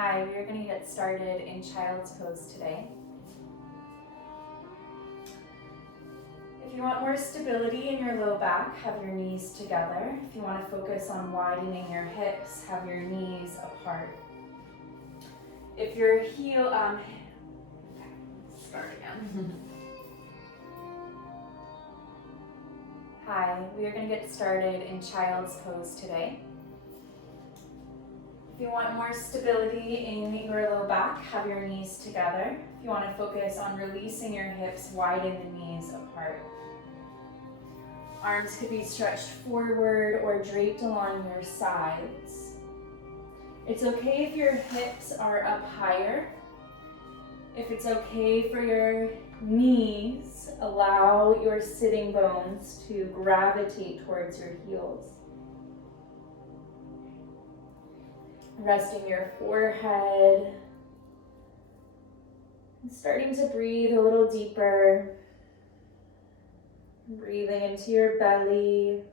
Hi, we are going to get started in child's pose today. If you want more stability in your low back, have your knees together. If you want to focus on widening your hips, have your knees apart. If your start again. Hi, we are going to get started in child's pose today. If you want more stability in your low back, have your knees together. If you want to focus on releasing your hips, widen the knees apart. Arms could be stretched forward or draped along your sides. It's okay if your hips are up higher. If it's okay for your knees, allow your sitting bones to gravitate towards your heels. Resting your forehead, and starting to breathe a little deeper. Breathing into your belly.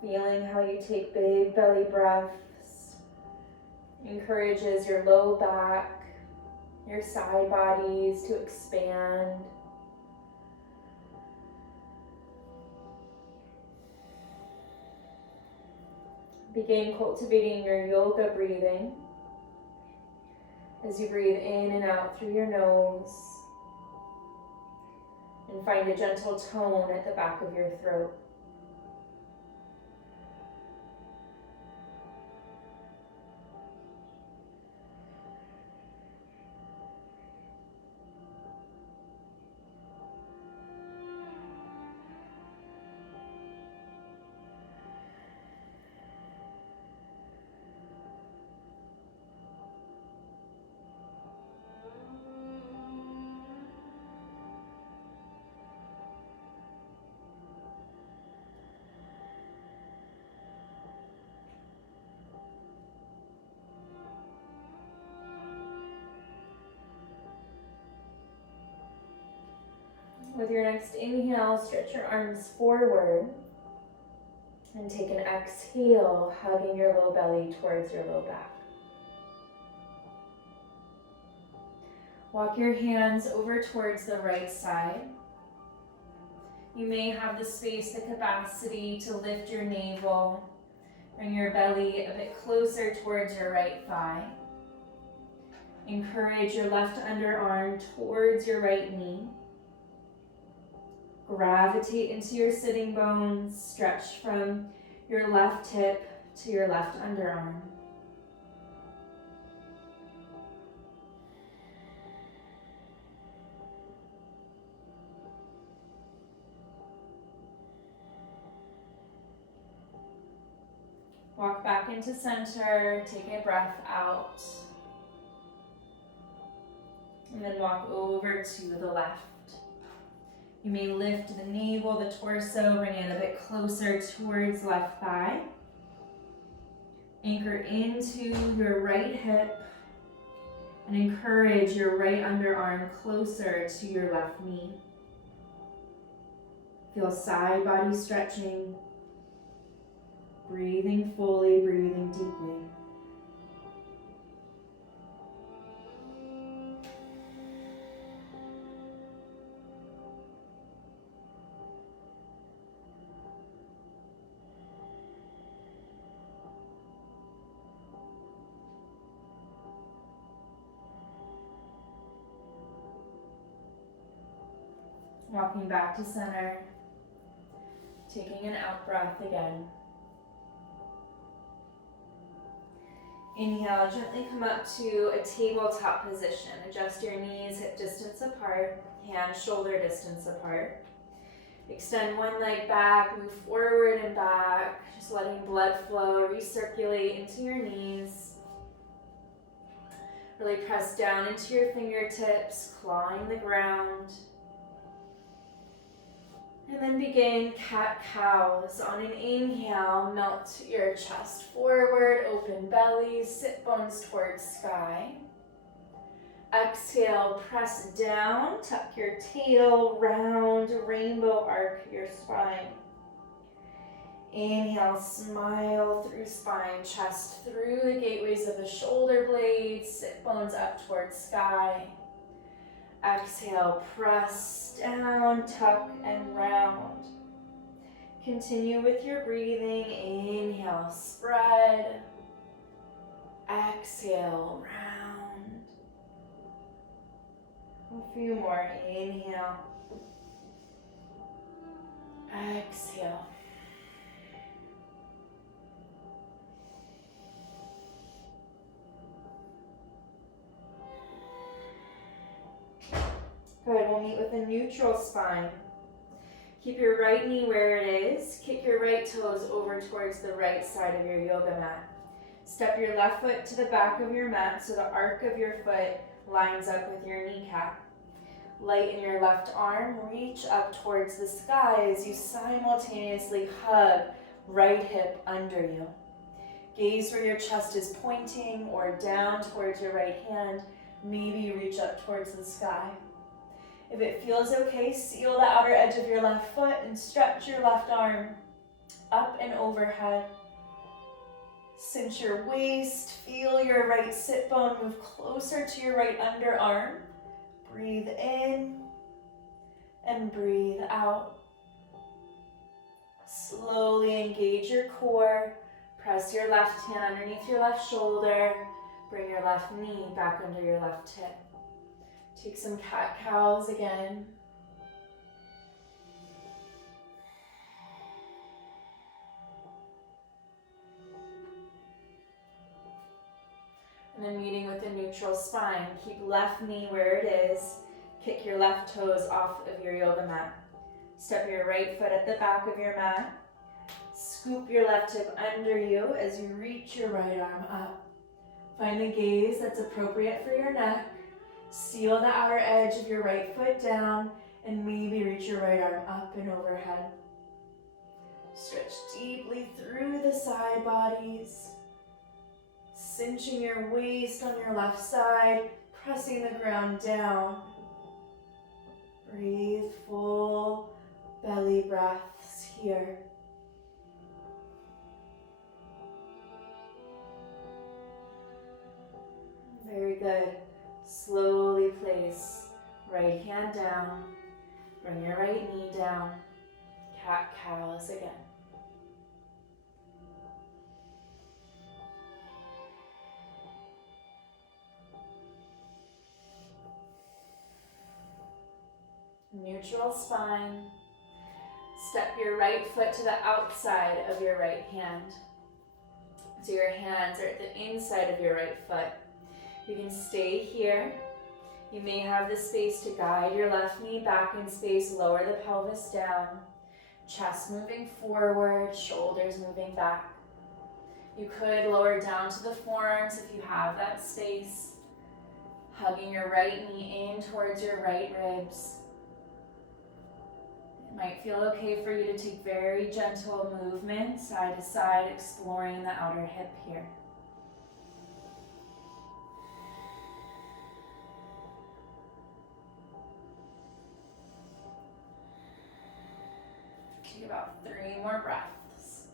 Feeling how you take big belly breaths. Encourages your low back, your side bodies to expand. Begin cultivating your yoga breathing as you breathe in and out through your nose and find a gentle tone at the back of your throat. With your next inhale, stretch your arms forward and take an exhale, hugging your low belly towards your low back. Walk your hands over towards the right side. You may have the space, the capacity to lift your navel, bring your belly a bit closer towards your right thigh. Encourage your left underarm towards your right knee. Gravitate into your sitting bones, stretch from your left hip to your left underarm. Walk back into center, take a breath out, and then walk over to the left. You may lift the navel, the torso, bring it a bit closer towards left thigh. Anchor into your right hip and encourage your right underarm closer to your left knee. Feel side body stretching, breathing fully, breathing deeply. Walking back to center, taking an out breath again. Inhale, gently come up to a tabletop position. Adjust your knees hip distance apart, hands shoulder distance apart. Extend one leg back, move forward and back, just letting blood flow recirculate into your knees. Really press down into your fingertips, clawing the ground. And then begin cat-cows. On an inhale, melt your chest forward, open belly, sit bones towards sky. Exhale, press down, tuck your tail, round, rainbow arc your spine. Inhale, smile through spine, chest through the gateways of the shoulder blades, sit bones up towards sky. Exhale, press down, tuck and round. Continue with your breathing. Inhale, spread. Exhale, round. A few more. Inhale. Exhale. Good, we'll meet with a neutral spine. Keep your right knee where it is. Kick your right toes over towards the right side of your yoga mat. Step your left foot to the back of your mat so the arc of your foot lines up with your kneecap. Lighten your left arm, reach up towards the sky as you simultaneously hug right hip under you. Gaze where your chest is pointing or down towards your right hand. Maybe reach up towards the sky. If it feels okay, seal the outer edge of your left foot and stretch your left arm up and overhead. Cinch your waist, feel your right sit bone move closer to your right underarm. Breathe in and breathe out. Slowly engage your core. Press your left hand underneath your left shoulder. Bring your left knee back under your left hip. Take some cat-cows again. And then meeting with a neutral spine. Keep left knee where it is. Kick your left toes off of your yoga mat. Step your right foot at the back of your mat. Scoop your left hip under you as you reach your right arm up. Find the gaze that's appropriate for your neck. Seal the outer edge of your right foot down and maybe reach your right arm up and overhead. Stretch deeply through the side bodies. Cinching your waist on your left side, pressing the ground down. Breathe full belly breaths here. Very good. Slowly place right hand down. Bring your right knee down. Cat-cows again. Neutral spine. Step your right foot to the outside of your right hand. So your hands are at the inside of your right foot. You can stay here. You may have the space to guide your left knee back in space, lower the pelvis down. Chest moving forward, shoulders moving back. You could lower down to the forearms if you have that space. Hugging your right knee in towards your right ribs. It might feel okay for you to take very gentle movement, side to side, exploring the outer hip here. Take about 3 more breaths.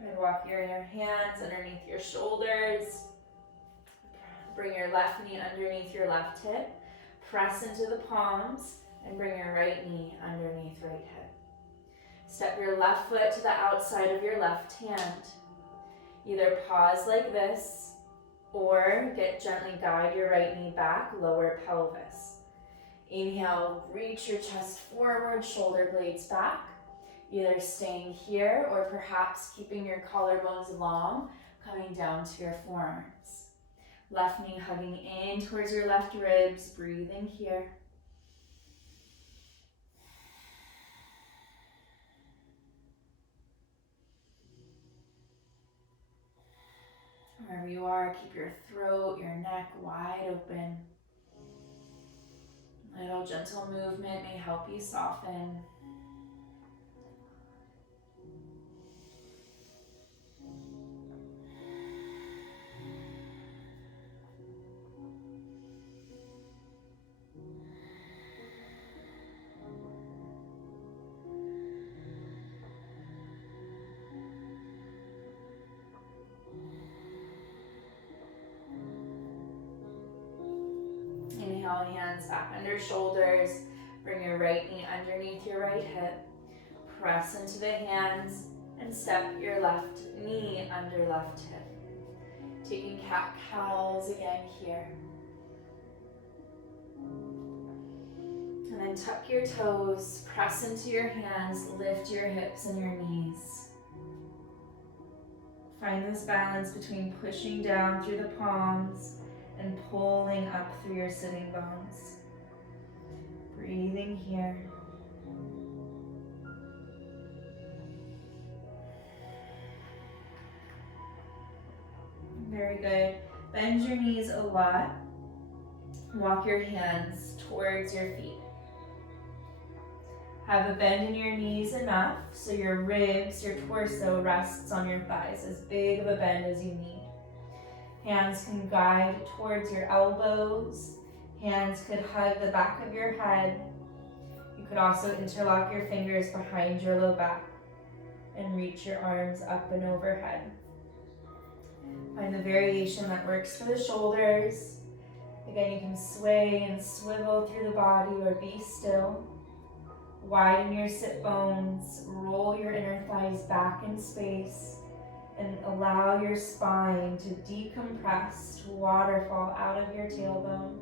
Good. Walk your hands underneath your shoulders. Bring your left knee underneath your left hip. Press into the palms and bring your right knee underneath right hip. Step your left foot to the outside of your left hand. Either pause like this or gently guide your right knee back, lower pelvis. Inhale, reach your chest forward, shoulder blades back. Either staying here or perhaps keeping your collarbones long, coming down to your forearms. Left knee hugging in towards your left ribs, breathing here. Wherever you are, keep your throat, your neck wide open. A little gentle movement may help you soften. Inhale, hands back under shoulders. Bring your right knee underneath your right hip. Press into the hands and step your left knee under left hip. Taking cat-cows again here. And then tuck your toes, press into your hands, lift your hips and your knees. Find this balance between pushing down through the palms and pulling up through your sitting bones. Breathing here. Very good. Bend your knees a lot. Walk your hands towards your feet. Have a bend in your knees enough so your ribs, your torso rests on your thighs, as big of a bend as you need. Hands can guide towards your elbows. Hands could hug the back of your head. You could also interlock your fingers behind your low back and reach your arms up and overhead. Find the variation that works for the shoulders. Again, you can sway and swivel through the body or be still. Widen your sit bones, roll your inner thighs back in space, and allow your spine to decompress, to waterfall out of your tailbone.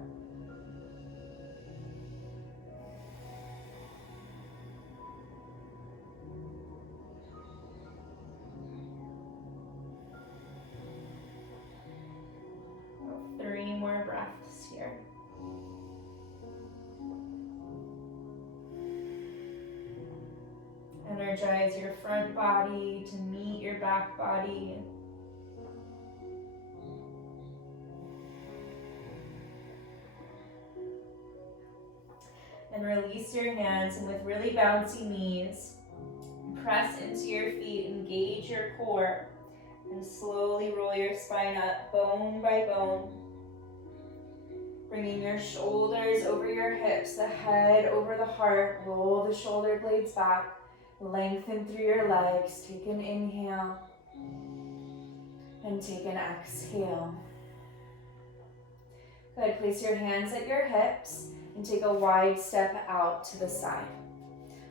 Three more breaths here. Energize your front body to meet your back body. And release your hands, and with really bouncy knees, press into your feet, engage your core, and slowly roll your spine up bone by bone. Bringing your shoulders over your hips, the head over the heart, roll the shoulder blades back, lengthen through your legs. Take an inhale and take an exhale. Good, place your hands at your hips and take a wide step out to the side.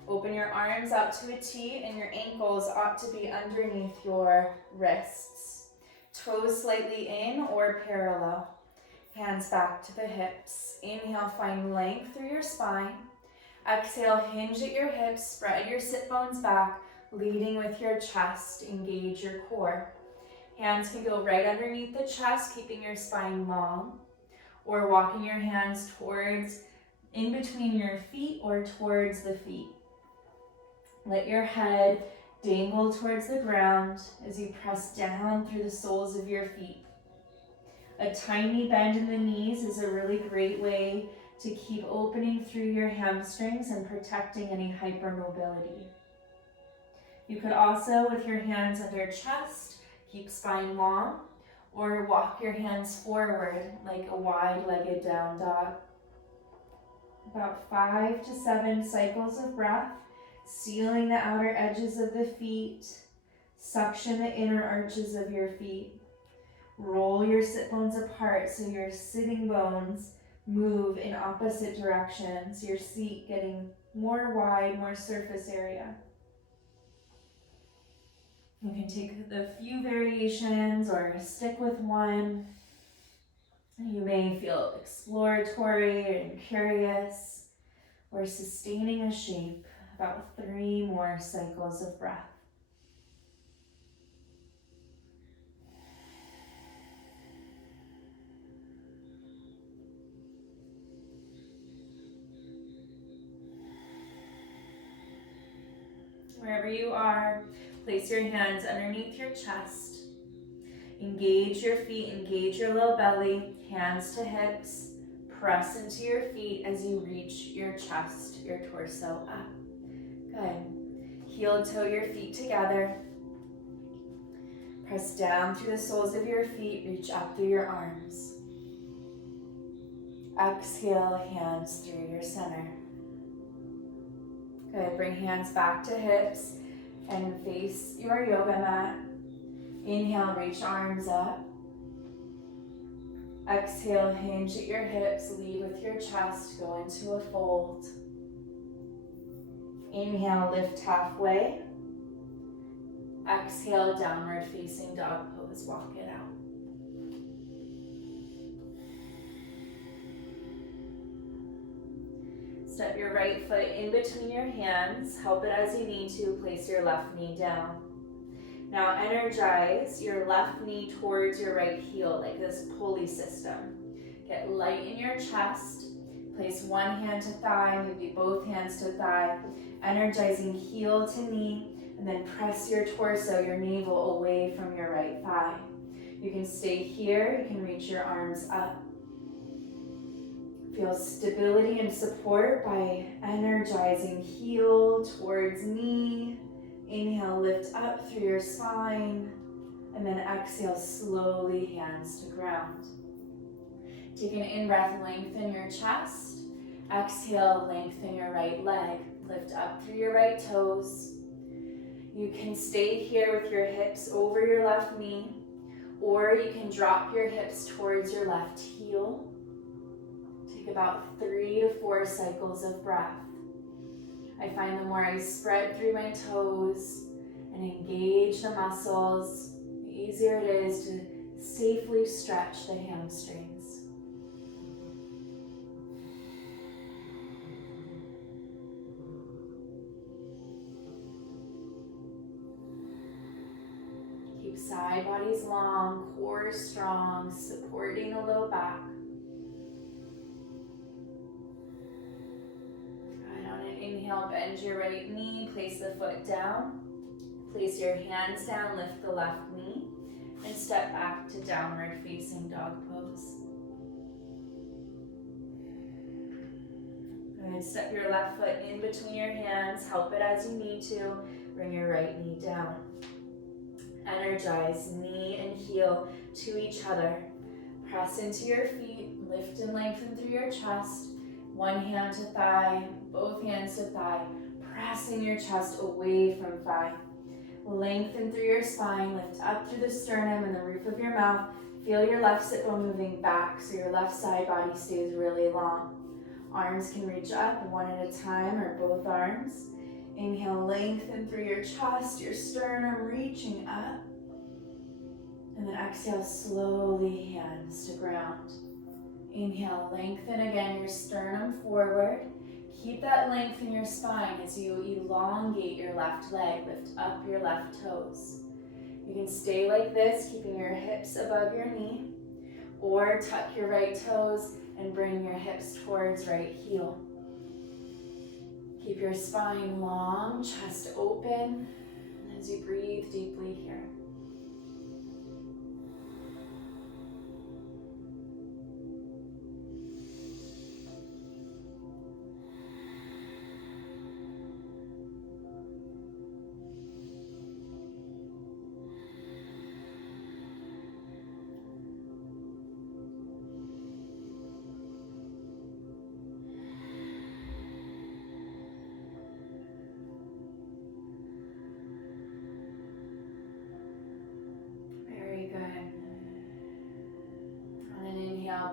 Open your arms out to a T and your ankles ought to be underneath your wrists. Toes slightly in or parallel. Hands back to the hips. Inhale, find length through your spine. Exhale, hinge at your hips, spread your sit bones back, leading with your chest. Engage your core. Hands can go right underneath the chest, keeping your spine long, or walking your hands towards, in between your feet or towards the feet. Let your head dangle towards the ground as you press down through the soles of your feet. A tiny bend in the knees is a really great way to keep opening through your hamstrings and protecting any hypermobility. You could also, with your hands under chest, keep spine long, or walk your hands forward like a wide-legged down dog. About 5 to 7 cycles of breath, sealing the outer edges of the feet, suction the inner arches of your feet. Roll your sit bones apart so your sitting bones move in opposite directions, your seat getting more wide, more surface area. You can take the few variations or stick with one. You may feel exploratory and curious, or sustaining a shape. About 3 more cycles of breath. Wherever you are, place your hands underneath your chest. Engage your feet, engage your low belly, hands to hips. Press into your feet as you reach your chest, your torso up. Good. Heel toe your feet together. Press down through the soles of your feet, reach up through your arms. Exhale, hands through your center. Good, bring hands back to hips and face your yoga mat. Inhale, reach arms up. Exhale, hinge at your hips, lead with your chest, go into a fold. Inhale, lift halfway. Exhale, downward facing dog pose, walk it out. Step your right foot in between your hands. Help it as you need to. Place your left knee down. Now energize your left knee towards your right heel, like this pulley system. Get light in your chest. Place one hand to thigh, maybe both hands to thigh. Energizing heel to knee, and then press your torso, your navel away from your right thigh. You can stay here, you can reach your arms up. Feel stability and support by energizing heel towards knee. Inhale, lift up through your spine, and then exhale, slowly hands to ground. Take an in-breath, lengthen your chest. Exhale, lengthen your right leg. Lift up through your right toes. You can stay here with your hips over your left knee, or you can drop your hips towards your left heel. Take about 3 to 4 cycles of breath. I find the more I spread through my toes and engage the muscles, the easier it is to safely stretch the hamstrings. Keep side bodies long, core strong, supporting the low back. Inhale, bend your right knee, place the foot down. Place your hands down, lift the left knee, and step back to downward facing dog pose. Good, step your left foot in between your hands, help it as you need to. Bring your right knee down. Energize knee and heel to each other. Press into your feet, lift and lengthen through your chest. One hand to thigh, both hands to thigh, pressing your chest away from thigh. Lengthen through your spine, lift up through the sternum and the roof of your mouth. Feel your left sit bone moving back so your left side body stays really long. Arms can reach up one at a time or both arms. Inhale, lengthen through your chest, your sternum reaching up. And then exhale, slowly hands to ground. Inhale, lengthen again your sternum forward. Keep that length in your spine as you elongate your left leg. Lift up your left toes. You can stay like this, keeping your hips above your knee, or tuck your right toes and bring your hips towards right heel. Keep your spine long, chest open as you breathe deeply here.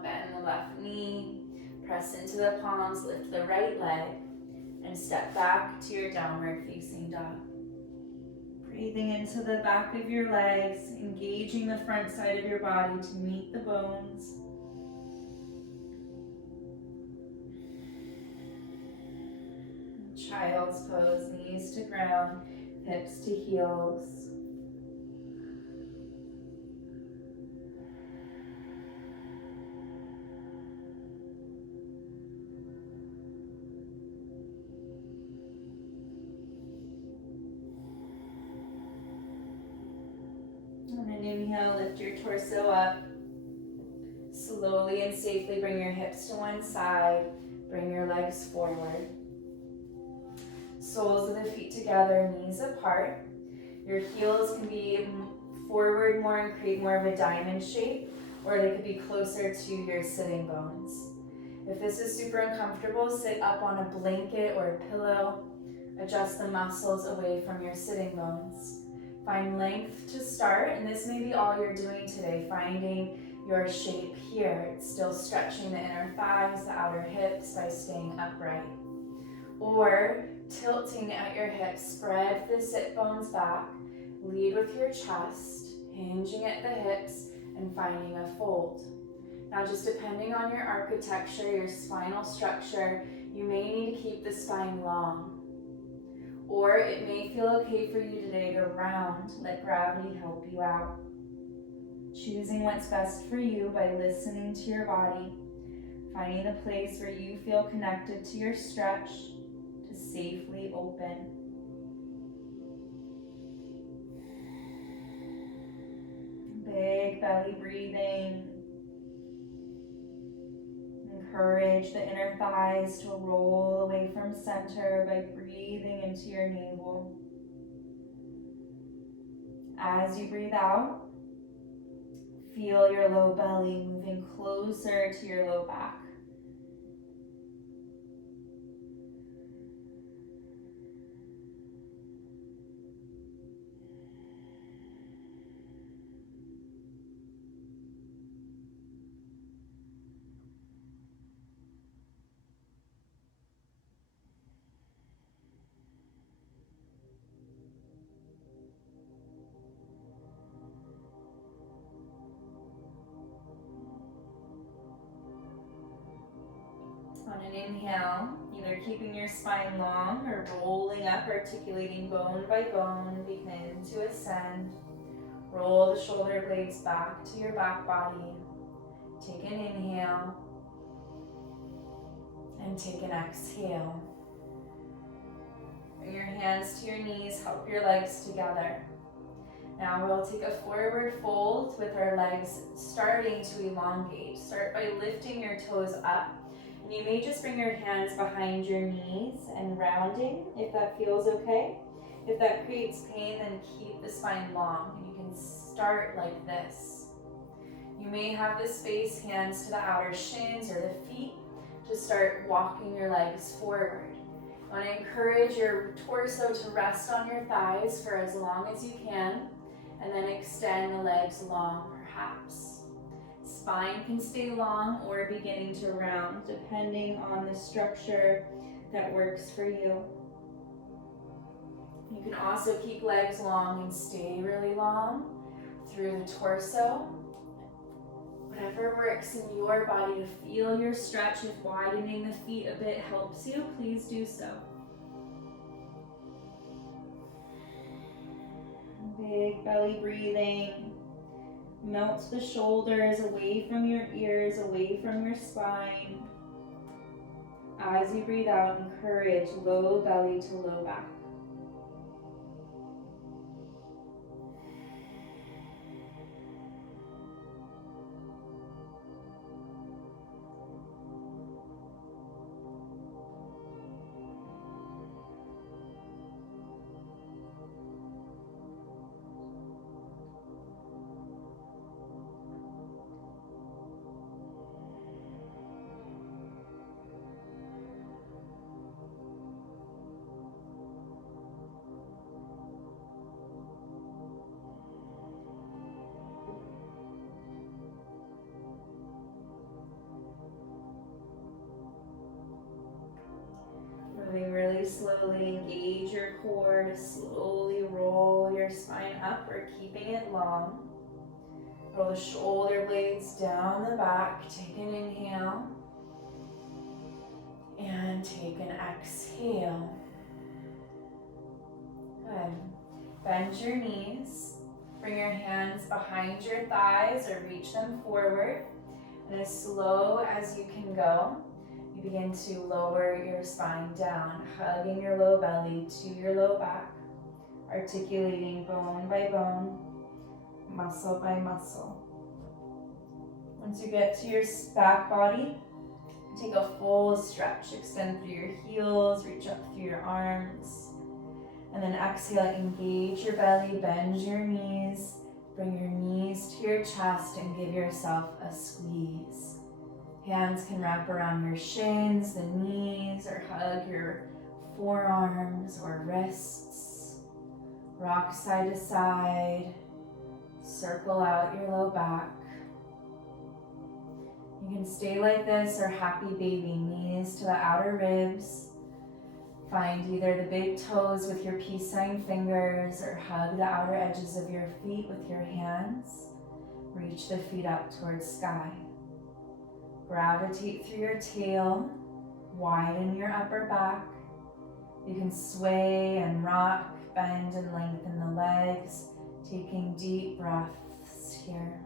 Bend the left knee, press into the palms, lift the right leg, and step back to your downward facing dog. Breathing into the back of your legs, engaging the front side of your body to meet the bones. Child's pose, knees to ground, hips to heels. And then inhale, lift your torso up. Slowly and safely bring your hips to one side. Bring your legs forward. Soles of the feet together, knees apart. Your heels can be forward more and create more of a diamond shape, or they could be closer to your sitting bones. If this is super uncomfortable, sit up on a blanket or a pillow. Adjust the muscles away from your sitting bones. Find length to start, and this may be all you're doing today, finding your shape here. It's still stretching the inner thighs, the outer hips by staying upright. Or tilting at your hips, spread the sit bones back, lead with your chest, hinging at the hips and finding a fold. Now just depending on your architecture, your spinal structure, you may need to keep the spine long. Or it may feel okay for you today to round, let gravity help you out. Choosing what's best for you by listening to your body, finding the place where you feel connected to your stretch to safely open. Big belly breathing. Encourage the inner thighs to roll away from center by breathing into your navel. As you breathe out, feel your low belly moving closer to your low back. On an inhale, either keeping your spine long or rolling up, articulating bone by bone, begin to ascend. Roll the shoulder blades back to your back body. Take an inhale and take an exhale. Bring your hands to your knees, help your legs together. Now we'll take a forward fold with our legs starting to elongate. Start by lifting your toes up. And you may just bring your hands behind your knees and rounding if that feels okay. If that creates pain, then keep the spine long. And you can start like this. You may have the space, hands to the outer shins or the feet, to start walking your legs forward. I want to encourage your torso to rest on your thighs for as long as you can, and then extend the legs long perhaps. Spine can stay long or beginning to round, depending on the structure that works for you. You can also keep legs long and stay really long through the torso. Whatever works in your body to feel your stretch, if widening the feet a bit helps you, please do so. Big belly breathing. Melt the shoulders away from your ears, away from your spine. As you breathe out, encourage low belly to low back. Moving really slowly, engage your core to slowly roll your spine up or keeping it long. Roll the shoulder blades down the back. Take an inhale and take an exhale. Good. Bend your knees. Bring your hands behind your thighs or reach them forward. And as slow as you can go, you begin to lower your spine down, hugging your low belly to your low back, articulating bone by bone, muscle by muscle. Once you get to your back body, take a full stretch. Extend through your heels, reach up through your arms. And then exhale, engage your belly, bend your knees, bring your knees to your chest and give yourself a squeeze. Hands can wrap around your shins, the knees, or hug your forearms or wrists. Rock side to side. Circle out your low back. You can stay like this or happy baby, knees to the outer ribs. Find either the big toes with your peace sign fingers or hug the outer edges of your feet with your hands. Reach the feet up towards sky. Gravitate through your tail, widen your upper back. You can sway and rock, bend and lengthen the legs, taking deep breaths here.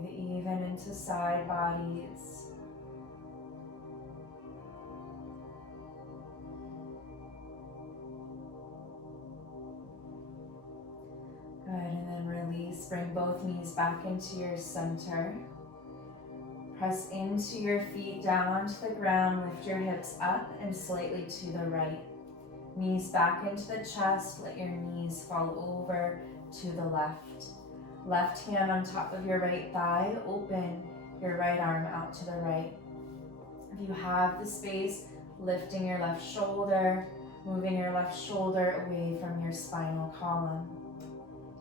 Breathe even into side bodies. Good, and then release. Bring both knees back into your center. Press into your feet, down to the ground. Lift your hips up and slightly to the right. Knees back into the chest. Let your knees fall over to the left. Left hand on top of your right thigh. Open your right arm out to the right. If you have the space, lifting your left shoulder, moving your left shoulder away from your spinal column.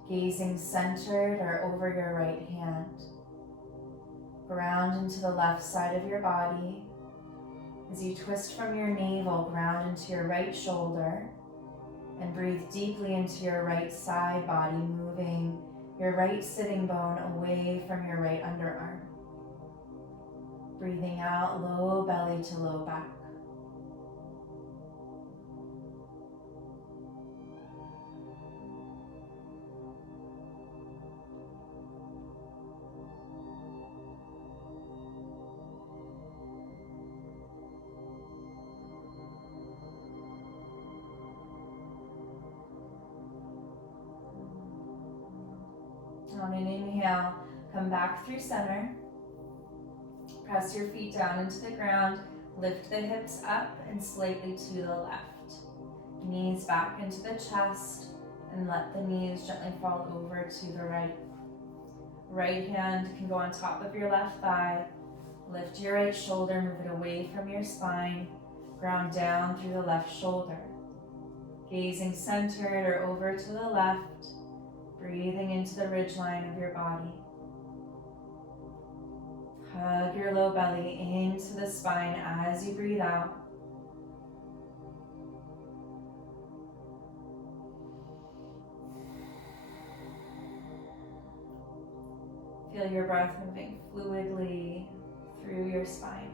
Gazing centered or over your right hand. Ground into the left side of your body. As you twist from your navel, ground into your right shoulder and breathe deeply into your right side body, moving your right sitting bone away from your right underarm. Breathing out, low belly to low back. On an inhale, come back through center. Press your feet down into the ground. Lift the hips up and slightly to the left. Knees back into the chest and let the knees gently fall over to the right. Right hand can go on top of your left thigh. Lift your right shoulder, move it away from your spine. Ground down through the left shoulder. Gazing centered or over to the left. Breathing into the ridgeline of your body. Hug your low belly into the spine as you breathe out. Feel your breath moving fluidly through your spine.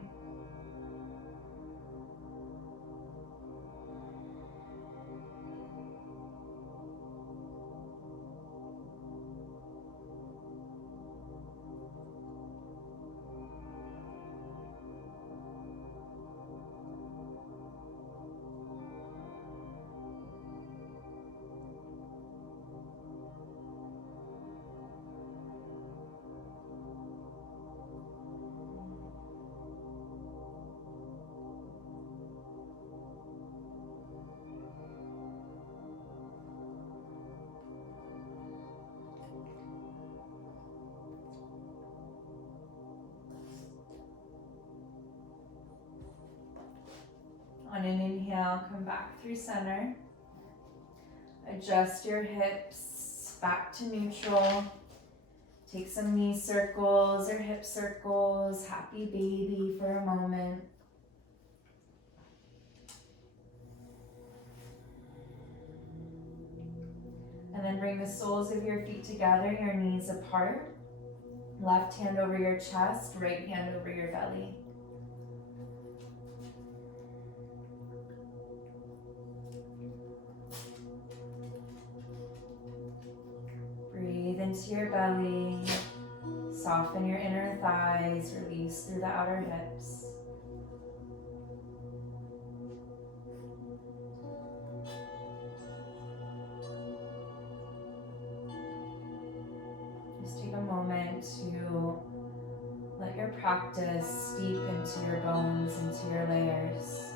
On an inhale, come back through center. Adjust your hips back to neutral. Take some knee circles or hip circles. Happy baby for a moment. And then bring the soles of your feet together, your knees apart. Left hand over your chest, right hand over your belly. Breathe into your belly, soften your inner thighs, release through the outer hips. Just take a moment to let your practice steep into your bones, into your layers.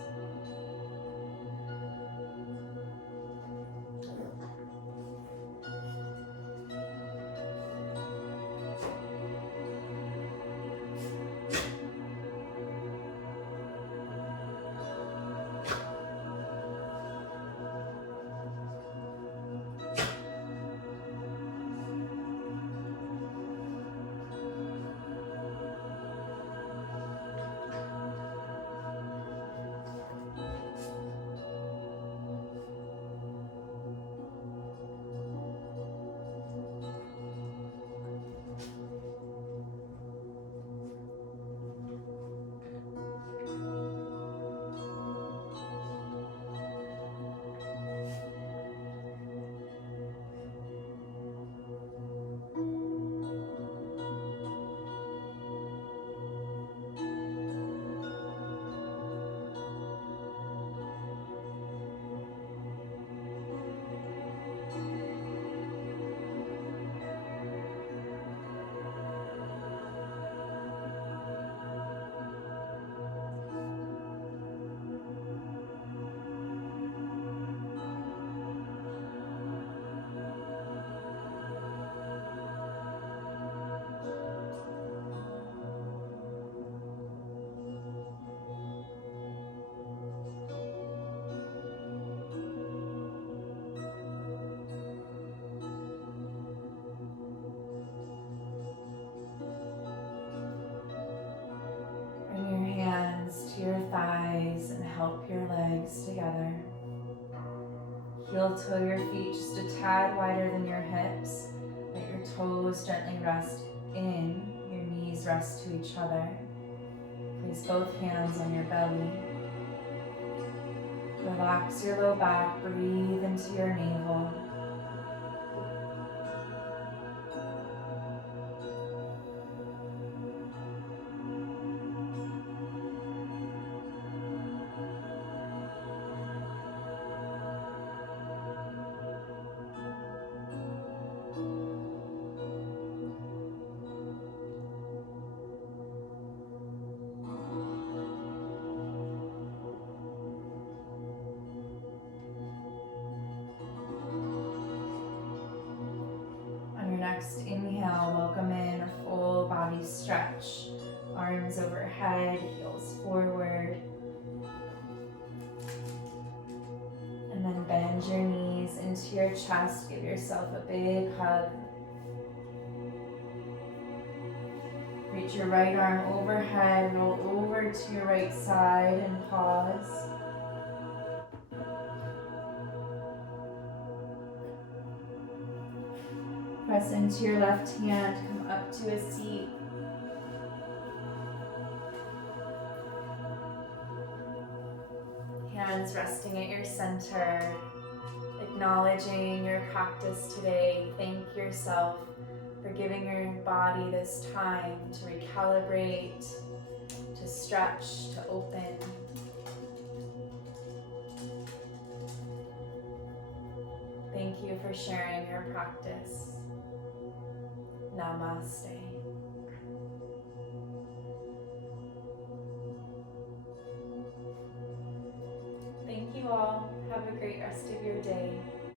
legs together. Heel toe your feet just a tad wider than your hips. Let your toes gently rest in, your knees rest to each other. Place both hands on your belly. Relax your low back, breathe into your navel. Next inhale, welcome in a full body stretch. Arms overhead, heels forward. And then bend your knees into your chest. Give yourself a big hug. Reach your right arm overhead, roll over to your right side and pause. Press into your left hand, come up to a seat. Hands resting at your center, acknowledging your practice today. Thank yourself for giving your body this time to recalibrate, to stretch, to open. Thank you for sharing your practice. Namaste. Thank you all. Have a great rest of your day.